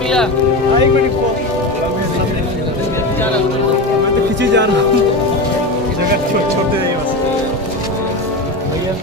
भैया एक मिनट मैं तो खींची जा रहा हूँ जगह छोटे नहीं बस भैया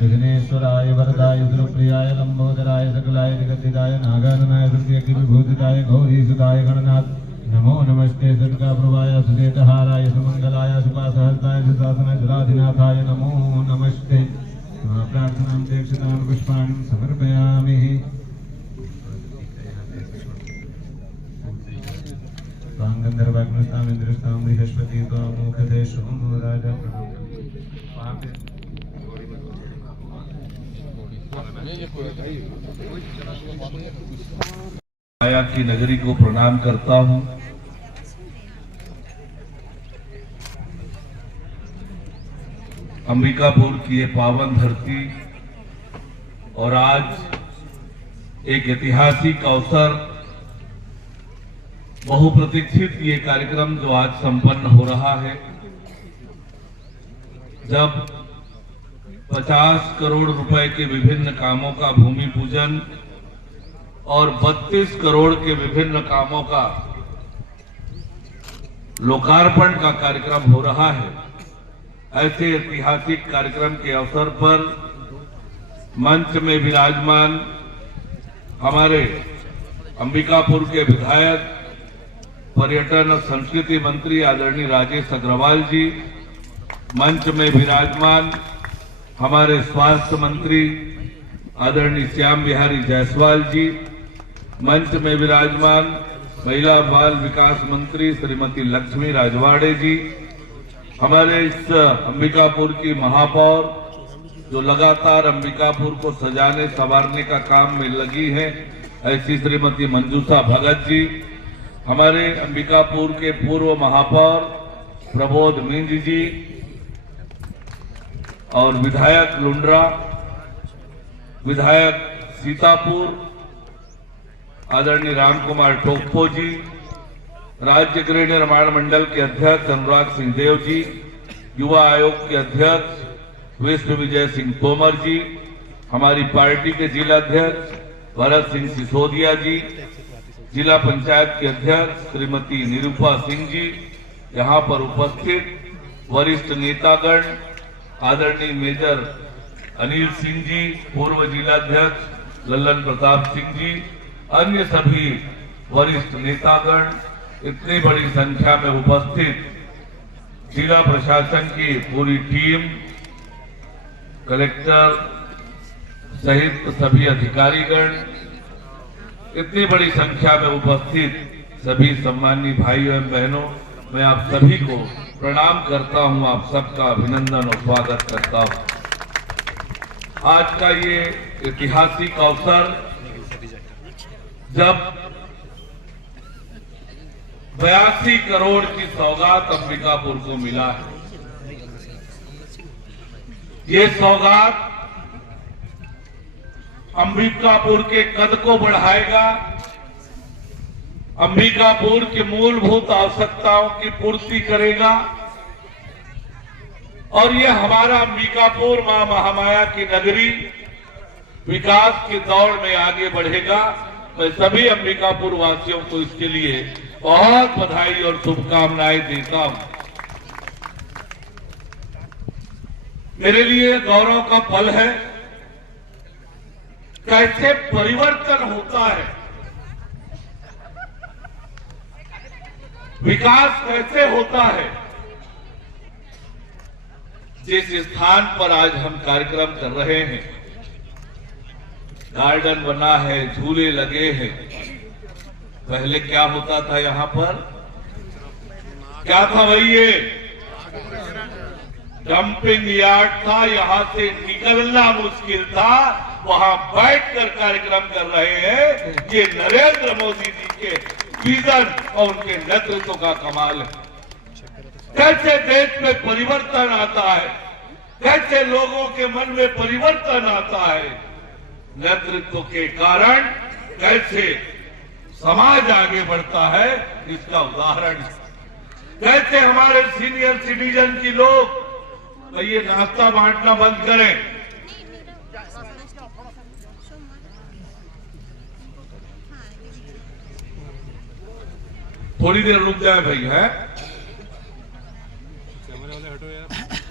विघ्नेश्वराय वरदाय गुरुप्रियाय लंबोदराय सकलाय जगद्दिदाय नागाननाय विभूतिदाय गौरीसुदाय गणनाथ नमो नमस्ते सर्गाप्रभाय सुदेतहाराय सुमंगलाय सुपासहस्ताय सुशासनाय जलाधिनाथाय नमो नमस्ते प्रार्थनां दीक्षितां पुष्पाणि समर्पयामि। गंधर्वाग्नस्तां इंद्रस्तां बृहस्पति त्वामुखते सोमो राजा माया की नगरी को प्रणाम करता हूं। अंबिकापुर की ये पावन धरती और आज एक ऐतिहासिक अवसर, बहुप्रतीक्षित ये कार्यक्रम जो आज संपन्न हो रहा है, जब 50 करोड़ रुपए के विभिन्न कामों का भूमि पूजन और 32 करोड़ के विभिन्न कामों का लोकार्पण का कार्यक्रम हो रहा है। ऐसे ऐतिहासिक कार्यक्रम के अवसर पर मंच में विराजमान हमारे अंबिकापुर के विधायक, पर्यटन और संस्कृति मंत्री आदरणीय राजेश अग्रवाल जी, मंच में विराजमान हमारे स्वास्थ्य मंत्री आदरणीय श्याम बिहारी जायसवाल जी, मंच में विराजमान महिला बाल विकास मंत्री श्रीमती लक्ष्मी राजवाड़े जी, हमारे इस अंबिकापुर की महापौर जो लगातार अंबिकापुर को सजाने संवारने का काम में लगी है, ऐसी श्रीमती मंजूषा भगत जी, हमारे अंबिकापुर के पूर्व महापौर प्रबोध मिंज जी, और विधायक लुंड्रा, विधायक सीतापुर आदरणीय राम कुमार टोप्पो जी, राज्य गृह निर्माण मंडल के अध्यक्ष अनुराग सिंह देव जी, युवा आयोग के अध्यक्ष विष्णु विजय सिंह तोमर जी, हमारी पार्टी के जिला अध्यक्ष भरत सिंह सिसोदिया जी, जिला पंचायत के अध्यक्ष श्रीमती निरूपा सिंह जी, यहाँ पर उपस्थित वरिष्ठ नेतागण आदरणीय मेजर अनिल सिंह जी, पूर्व जिलाध्यक्ष लल्लन प्रताप सिंह जी, अन्य सभी वरिष्ठ नेतागण, इतनी बड़ी संख्या में उपस्थित जिला प्रशासन की पूरी टीम, कलेक्टर सहित सभी अधिकारीगण, इतनी बड़ी संख्या में उपस्थित सभी सम्मानीय भाइयों एवं बहनों, मैं आप सभी को प्रणाम करता हूं, आप सबका अभिनंदन और स्वागत करता हूं। आज का ये ऐतिहासिक अवसर जब 82 करोड़ की सौगात अंबिकापुर को मिला है, ये सौगात अंबिकापुर के कद को बढ़ाएगा, अंबिकापुर की मूलभूत आवश्यकताओं की पूर्ति करेगा और ये हमारा अंबिकापुर मां महामाया की नगरी विकास की दौड़ में आगे बढ़ेगा। मैं सभी अंबिकापुर वासियों को इसके लिए बहुत बधाई और शुभकामनाएं देता हूं। मेरे लिए गौरव का पल है, कैसे परिवर्तन होता है, विकास कैसे होता है। जिस स्थान पर आज हम कार्यक्रम कर रहे हैं, गार्डन बना है, झूले लगे हैं, पहले क्या होता था यहाँ पर? क्या था भाई? ये डंपिंग यार्ड था, यहां से निकलना मुश्किल था, वहां बैठकर कार्यक्रम कर रहे हैं। ये नरेंद्र मोदी जी के विजन और उनके नेतृत्व का कमाल है। कैसे देश में परिवर्तन आता है, कैसे लोगों के मन में परिवर्तन आता है, नेतृत्व के कारण कैसे समाज आगे बढ़ता है, इसका उदाहरण है। कैसे हमारे सीनियर सिटीजन की लोग ये नाश्ता बांटना बंद करें, थोड़ी देर रुक जाए भाई, है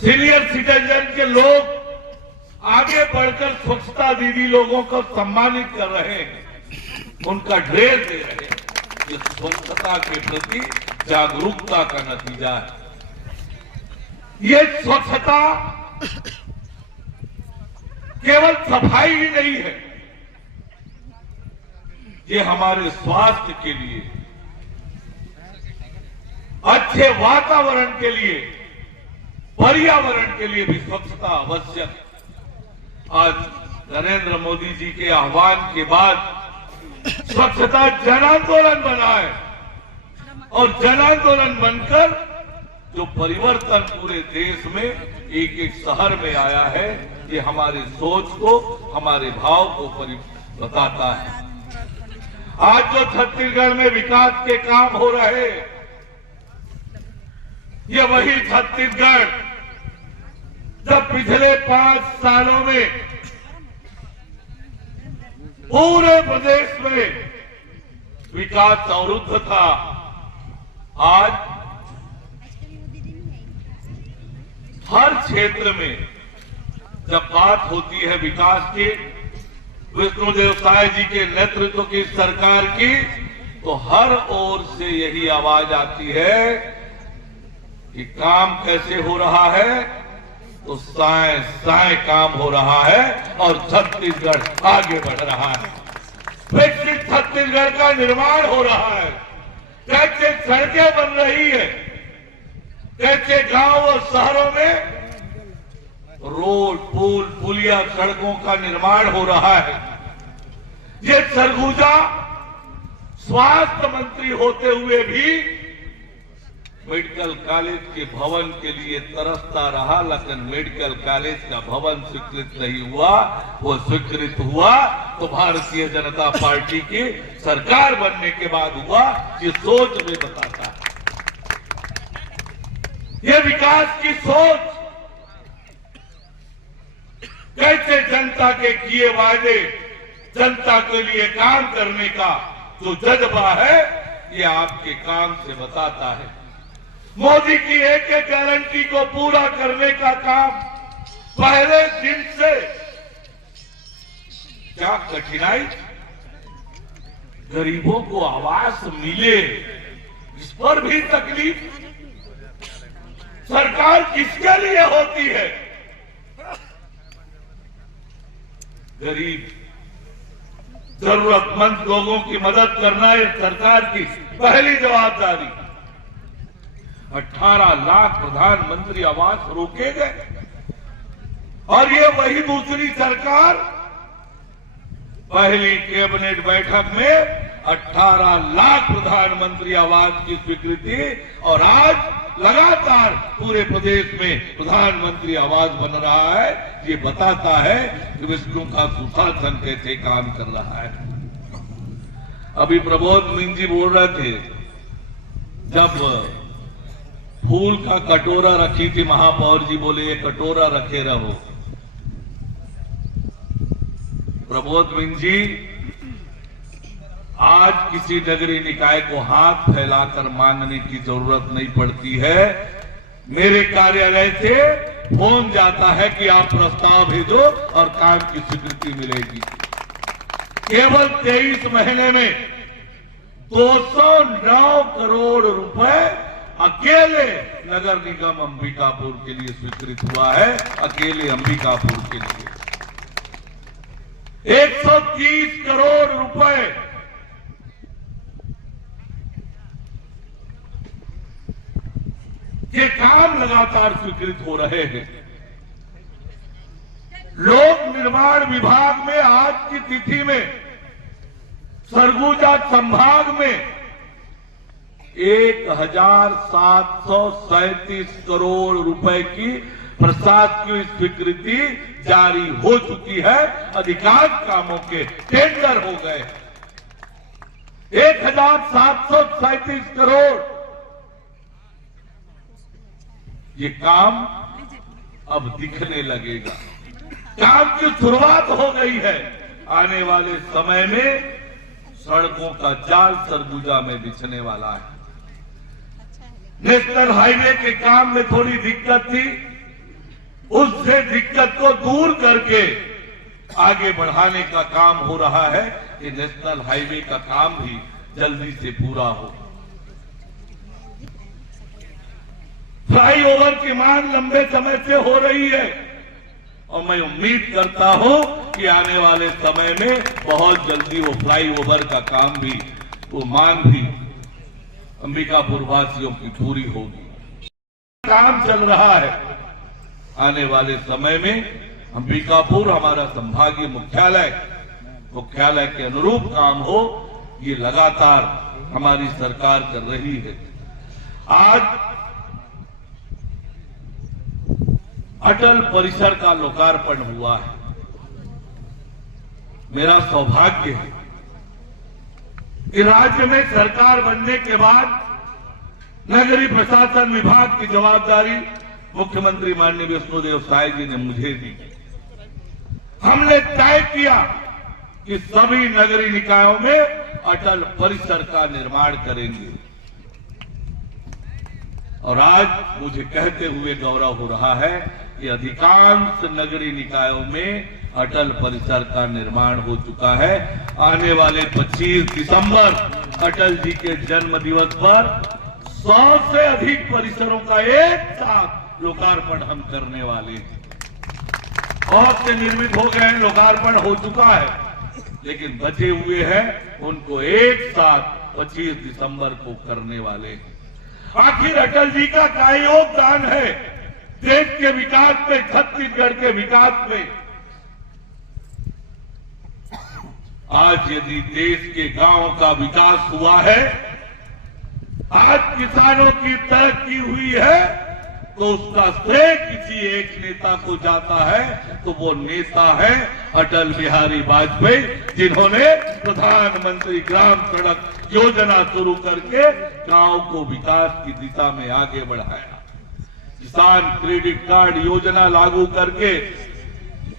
सीनियर सिटीजन के लोग आगे बढ़कर स्वच्छता दीदी लोगों को सम्मानित कर रहे हैं, उनका ड्रेस दे रहे हैं। ये स्वच्छता के प्रति जागरूकता का नतीजा है। ये स्वच्छता केवल सफाई ही नहीं है, ये हमारे स्वास्थ्य के लिए, अच्छे वातावरण के लिए, पर्यावरण के लिए भी स्वच्छता आवश्यक। आज नरेंद्र मोदी जी के आह्वान के बाद स्वच्छता जन आंदोलन बना है और जन आंदोलन बनकर जो परिवर्तन पूरे देश में एक एक शहर में आया है, ये हमारे सोच को, हमारे भाव को बताता है। आज जो छत्तीसगढ़ में विकास के काम हो रहे, ये वही छत्तीसगढ़ जब पिछले 5 सालों में पूरे प्रदेश में विकास अवरुद्ध था, आज हर क्षेत्र में जब बात होती है विकास की, विष्णुदेव साय जी के नेतृत्व की सरकार की, तो हर ओर से यही आवाज आती है कि काम कैसे हो रहा है, तो साए साए काम हो रहा है और छत्तीसगढ़ आगे बढ़ रहा है। विकसित छत्तीसगढ़ का निर्माण हो रहा है। कैसे सड़कें बन रही है, कैसे गांव और शहरों में रोड, पुल, पुलिया, सड़कों का निर्माण हो रहा है। ये सरगुजा स्वास्थ्य मंत्री होते हुए भी मेडिकल कॉलेज के भवन के लिए तरसता रहा, लेकिन मेडिकल कॉलेज का भवन स्वीकृत नहीं हुआ। वो स्वीकृत हुआ तो भारतीय जनता पार्टी की सरकार बनने के बाद हुआ। ये सोच में बताता है, ये विकास की सोच, कैसे जनता के किए वादे, जनता के लिए काम करने का जो जज्बा है, ये आपके काम से बताता है। मोदी की एक एक गारंटी को पूरा करने का काम पहले दिन से। क्या कठिनाई, गरीबों को आवास मिले, इस पर भी तकलीफ। सरकार किसके लिए होती है? गरीब जरूरतमंद लोगों की मदद करना ये सरकार की पहली जवाबदारी। 18 लाख प्रधानमंत्री आवास रोके गए, और ये वही दूसरी सरकार पहली कैबिनेट बैठक में 18 लाख प्रधानमंत्री आवास की स्वीकृति, और आज लगातार पूरे प्रदेश में प्रधानमंत्री आवास बन रहा है। ये बताता है कि विष्णु का सुशासन कैसे काम कर रहा है। अभी प्रबोध मिंज जी बोल रहे थे, जब फूल का कटोरा रखी थी, महापौर जी बोले ये कटोरा रखे रहो। प्रबोध मिंज जी, आज किसी नगरीय निकाय को हाथ फैलाकर मांगने की जरूरत नहीं पड़ती है। मेरे कार्यालय से फोन जाता है कि आप प्रस्ताव भेजो और काम की स्वीकृति मिलेगी। केवल 23 महीने में 209 करोड़ रुपए अकेले नगर निगम अंबिकापुर के लिए स्वीकृत हुआ है। अकेले अंबिकापुर के लिए 130 करोड़ रुपए के काम लगातार स्वीकृत हो रहे हैं। लोक निर्माण विभाग में आज की तिथि में सरगुजा संभाग में 1737 करोड़ रुपए की प्रशासकीय स्वीकृति जारी हो चुकी है। अधिकांश कामों के टेंडर हो गए। 1737 करोड़, ये काम अब दिखने लगेगा। काम की शुरुआत हो गई है। आने वाले समय में सड़कों का जाल सरगुजा में बिछने वाला है। नेशनल हाईवे के काम में थोड़ी दिक्कत थी, उससे दिक्कत को दूर करके आगे बढ़ाने का काम हो रहा है कि नेशनल हाईवे का काम भी जल्दी से पूरा हो। फ्लाईओवर की मांग लंबे समय से हो रही है, और मैं उम्मीद करता हूं कि आने वाले समय में बहुत जल्दी वो फ्लाईओवर का काम भी, वो मांग भी अंबिकापुर वासियों की पूरी होगी। काम चल रहा है। आने वाले समय में अंबिकापुर हमारा संभागीय मुख्यालय के अनुरूप काम हो, ये लगातार हमारी सरकार कर रही है। आज अटल परिसर का लोकार्पण हुआ है। मेरा सौभाग्य है कि राज्य में सरकार बनने के बाद नगरीय प्रशासन विभाग की जवाबदारी मुख्यमंत्री माननीय विष्णुदेव साय जी ने मुझे दी। हमने तय किया कि सभी नगरीय निकायों में अटल परिसर का निर्माण करेंगे, और आज मुझे कहते हुए गौरव हो रहा है कि अधिकांश नगरीय निकायों में अटल परिसर का निर्माण हो चुका है। आने वाले 25 दिसंबर अटल जी के जन्म दिवस पर 100 से अधिक परिसरों का एक साथ लोकार्पण हम करने वाले हैं। बहुत से निर्मित हो गए, लोकार्पण हो चुका है, लेकिन बचे हुए हैं, उनको एक साथ 25 दिसंबर को करने वाले हैं। आखिर अटल जी का क्या योगदान है देश के विकास में, छत्तीसगढ़ के विकास में? आज यदि देश के गांवों का विकास हुआ है आज किसानों की तरक्की हुई है तो उसका श्रेय किसी एक नेता को जाता है, तो वो नेता है अटल बिहारी वाजपेयी, जिन्होंने प्रधानमंत्री ग्राम सड़क योजना शुरू करके गांव को विकास की दिशा में आगे बढ़ाया। किसान क्रेडिट कार्ड योजना लागू करके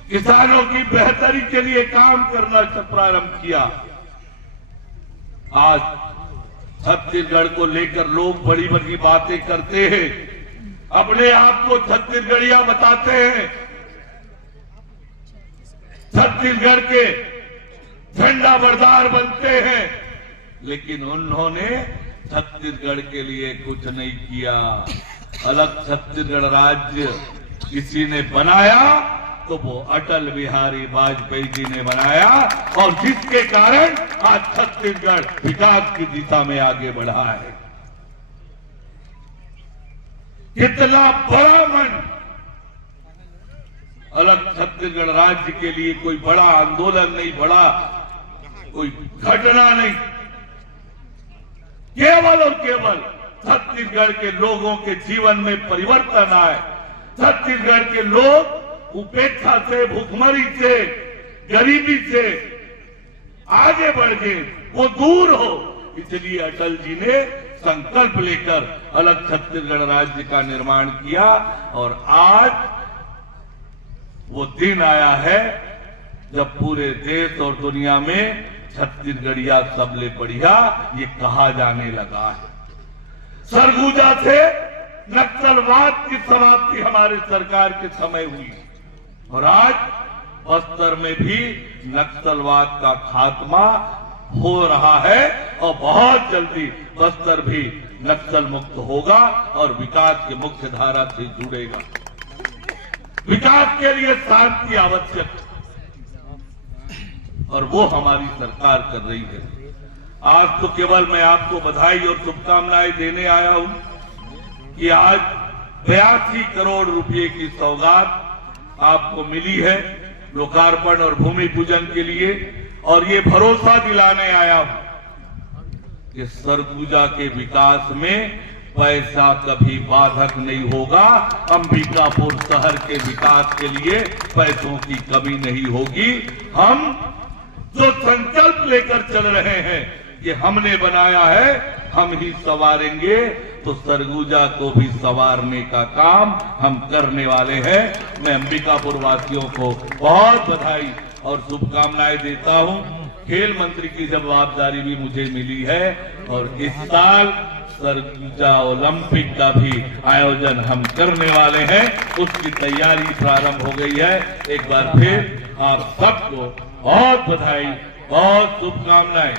किसानों की बेहतरी के लिए काम करना प्रारंभ किया। आज छत्तीसगढ़ को लेकर लोग बड़ी बड़ी बातें करते हैं, अपने आप को छत्तीसगढ़िया बताते हैं, छत्तीसगढ़ के झंडा बरदार बनते हैं, लेकिन उन्होंने छत्तीसगढ़ के लिए कुछ नहीं किया। अलग छत्तीसगढ़ राज्य किसी ने बनाया तो वो अटल बिहारी वाजपेयी जी ने बनाया, और जिसके कारण आज छत्तीसगढ़ विकास की दिशा में आगे बढ़ा है। कितना बड़ा मन, अलग छत्तीसगढ़ राज्य के लिए कोई बड़ा आंदोलन नहीं, बड़ा कोई घटना नहीं, केवल और केवल छत्तीसगढ़ के लोगों के जीवन में परिवर्तन आए, छत्तीसगढ़ के लोग उपेक्षा से, भूखमरी से, गरीबी से आगे बढ़ गए, वो दूर हो, इसलिए अटल जी ने संकल्प लेकर अलग छत्तीसगढ़ राज्य का निर्माण किया। और आज वो दिन आया है जब पूरे देश और दुनिया में छत्तीसगढ़िया सबले बढ़िया ये कहा जाने लगा है। सरगुजा से नक्सलवाद की समाप्ति हमारे सरकार के समय हुई, और आज बस्तर में भी नक्सलवाद का खात्मा हो रहा है, और बहुत जल्दी बस्तर भी नक्सल मुक्त होगा और विकास की मुख्य धारा से जुड़ेगा। विकास के लिए शांति आवश्यक, और वो हमारी सरकार कर रही है। आज तो केवल मैं आपको बधाई और शुभकामनाएं देने आया हूं कि आज 82 करोड़ रुपए की सौगात आपको मिली है लोकार्पण और भूमि पूजन के लिए, और ये भरोसा दिलाने आया हूं कि सरगुजा के विकास में पैसा कभी बाधक नहीं होगा। अंबिकापुर शहर के विकास के लिए पैसों की कमी नहीं होगी। हम जो संकल्प लेकर चल रहे हैं कि हमने बनाया है, हम ही संवारेंगे, तो सरगुजा को भी संवारने का काम हम करने वाले हैं। मैं अंबिकापुर वासियों को बहुत बधाई और शुभकामनाएं देता हूं। खेल मंत्री की जवाबदारी भी मुझे मिली है, और इस साल सरगुजा ओलंपिक का भी आयोजन हम करने वाले हैं, उसकी तैयारी प्रारंभ हो गई है। एक बार फिर आप सबको बहुत बधाई, बहुत शुभकामनाएं।